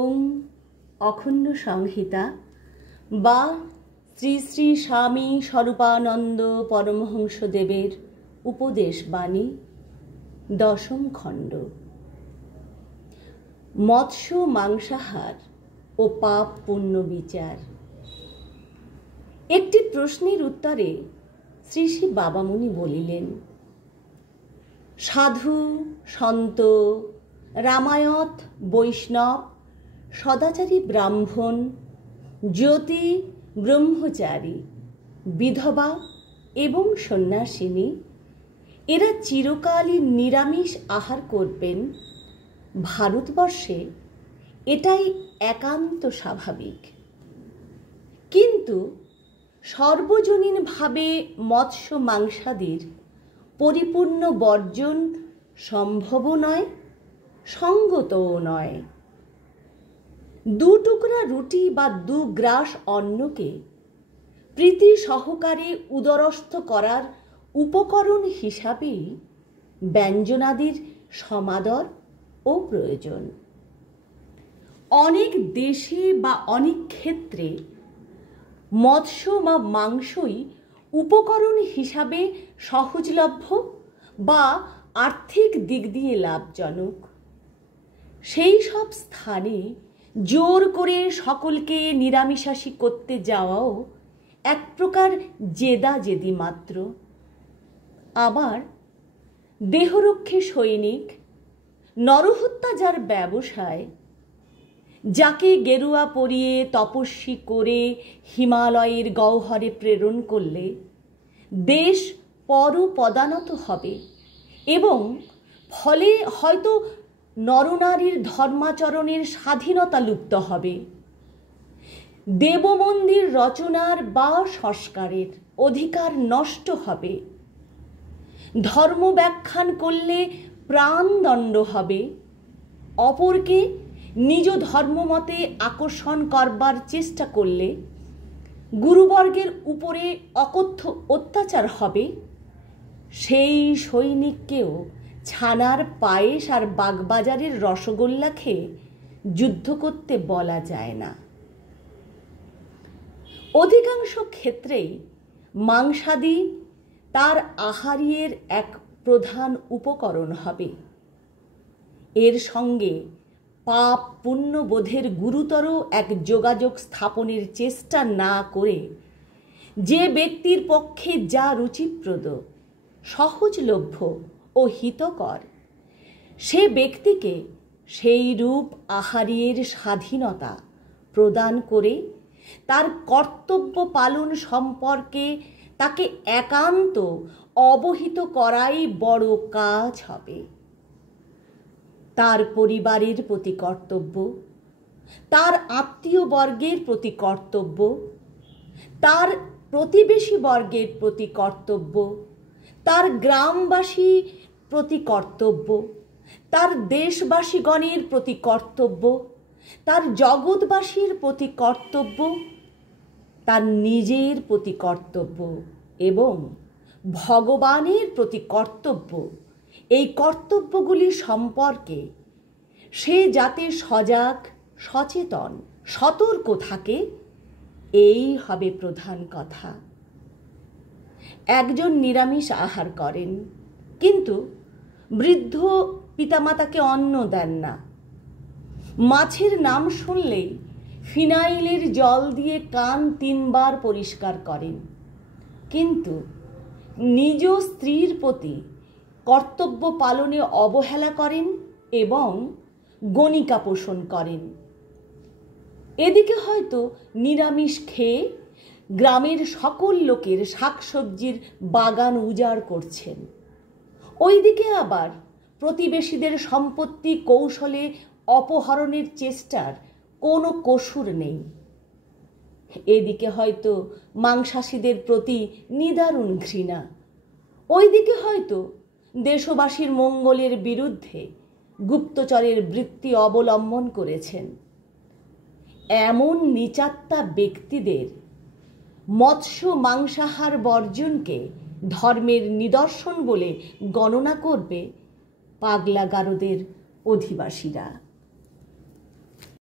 ওং অখণ্ড সংহিতা বা শ্রী শ্রী স্বামী স্বরূপানন্দ পরমহংসদেবের উপদেশ বাণী দশম খণ্ড। মৎস্য মাংসাহার ও পাপ পুণ্য বিচার। একটি প্রশ্নের উত্তরে শ্রী শ্রী বাবামুনি বলিলেন, সাধু সন্ত রামায়ত বৈষ্ণব সদাচারী ব্রাহ্মণ জ্যোতি ব্রহ্মচারী বিধবা এবং সন্ন্যাসিনী এরা চিরকালই নিরামিষ আহার করবেন। ভারতবর্ষে এটাই একান্ত স্বাভাবিক, কিন্তু সর্বজনীনভাবে মৎস্য মাংসাদির পরিপূর্ণ বর্জন সম্ভবও নয়, সঙ্গতও নয়। দু টুকরা রুটি বা দু গ্রাস অন্নকে প্রীতি সহকারে উদরস্থ করার উপকরণ হিসাবেই ব্যঞ্জনাদির সমাদর ও প্রয়োজন। অনেক দেশে বা অনেক ক্ষেত্রে মৎস্য বা মাংসই উপকরণ হিসাবে সহজলভ্য বা আর্থিক দিক দিয়ে লাভজনক। সেই সব স্থানে জোর করে সকলকে নিরামিষাশী করতে যাওয়াও এক প্রকার জেদাজেদি মাত্র। আবার দেহরক্ষী সৈনিক, নরহত্যা যার ব্যবসায়, যাকে গেরুয়া পরিয়ে তপস্বী করে হিমালয়ের গহ্বরে প্রেরণ করলে দেশ পরপদানত হবে এবং ফলে হয়তো নরনারীর ধর্মাচরণের স্বাধীনতা লুপ্ত হবে, দেবমন্দির রচনার বা সংস্কারের অধিকার নষ্ট হবে, ধর্ম ব্যাখ্যান করলে প্রাণদণ্ড হবে, অপরকে নিজ ধর্মমতে আকর্ষণ করবার চেষ্টা করলে গুরুবর্গের উপরে অকথ্য অত্যাচার হবে। সেই সৈনিককেও ছানার পায়েস আর বাগবাজারের রসগোল্লা খেয়ে যুদ্ধ করতে বলা যায় না। অধিকাংশ ক্ষেত্রেই মাংসাদি তার আহারের এক প্রধান উপকরণ হবে। এর সঙ্গে পাপ পুণ্য বোধের গুরুতর এক যোগাযোগ স্থাপনের চেষ্টা না করে যে ব্যক্তির পক্ষে যা রুচিপ্রদ, সহজলভ্য ও হিতকর, সে ব্যক্তিকে সেই রূপ আহারের স্বাধীনতা প্রদান করে তার কর্তব্য পালন সম্পর্কে তাকে একান্ত অবহিত করাই বড় কাজ হবে। তার পরিবারের প্রতি কর্তব্য, তার আত্মীয় বর্গের প্রতি কর্তব্য, তার প্রতিবেশী বর্গের প্রতি কর্তব্য, তার গ্রামবাসী প্রতি কর্তব্য, তার দেশবাসীগণের প্রতি কর্তব্য, তার জগৎবাসীর প্রতি কর্তব্য, তার নিজের প্রতি কর্তব্য এবং ভগবানের প্রতি কর্তব্য। এই কর্তব্যগুলি সম্পর্কে সে যাতে সজাগ, সচেতন, সতর্ক থাকে, এই হবে প্রধান কথা। একজন নিরামিষ আহার করেন, কিন্তু বৃদ্ধ পিতামাতাকে অন্ন দেন না। মাছের নাম শুনলেই ফিনাইলের জল দিয়ে কান 3 বার পরিষ্কার করেন, কিন্তু নিজ স্ত্রীর প্রতি কর্তব্য পালনে অবহেলা করেন এবং গণিকা পোষণ করেন। এদিকে হয়তো নিরামিষ খেয়ে গ্রামের সকল লোকের শাকসবজির বাগান উজাড় করছেন, ওইদিকে আবার প্রতিবেশীদের সম্পত্তি কৌশলে অপহরণের চেষ্টার কোনো কসুর নেই। এদিকে হয়তো মাংসাশীদের প্রতি নিদারুণ ঘৃণা, ওইদিকে হয়তো দেশবাসীর মঙ্গলের বিরুদ্ধে গুপ্তচরের বৃত্তি অবলম্বন করেছেন। এমন নিচাত্তা ব্যক্তিদের মৎস্য মাংসাহার বর্জনকে ধর্মের নিদর্শন বলে গণনা করবে পাগলা গারদের অধিবাসীরা।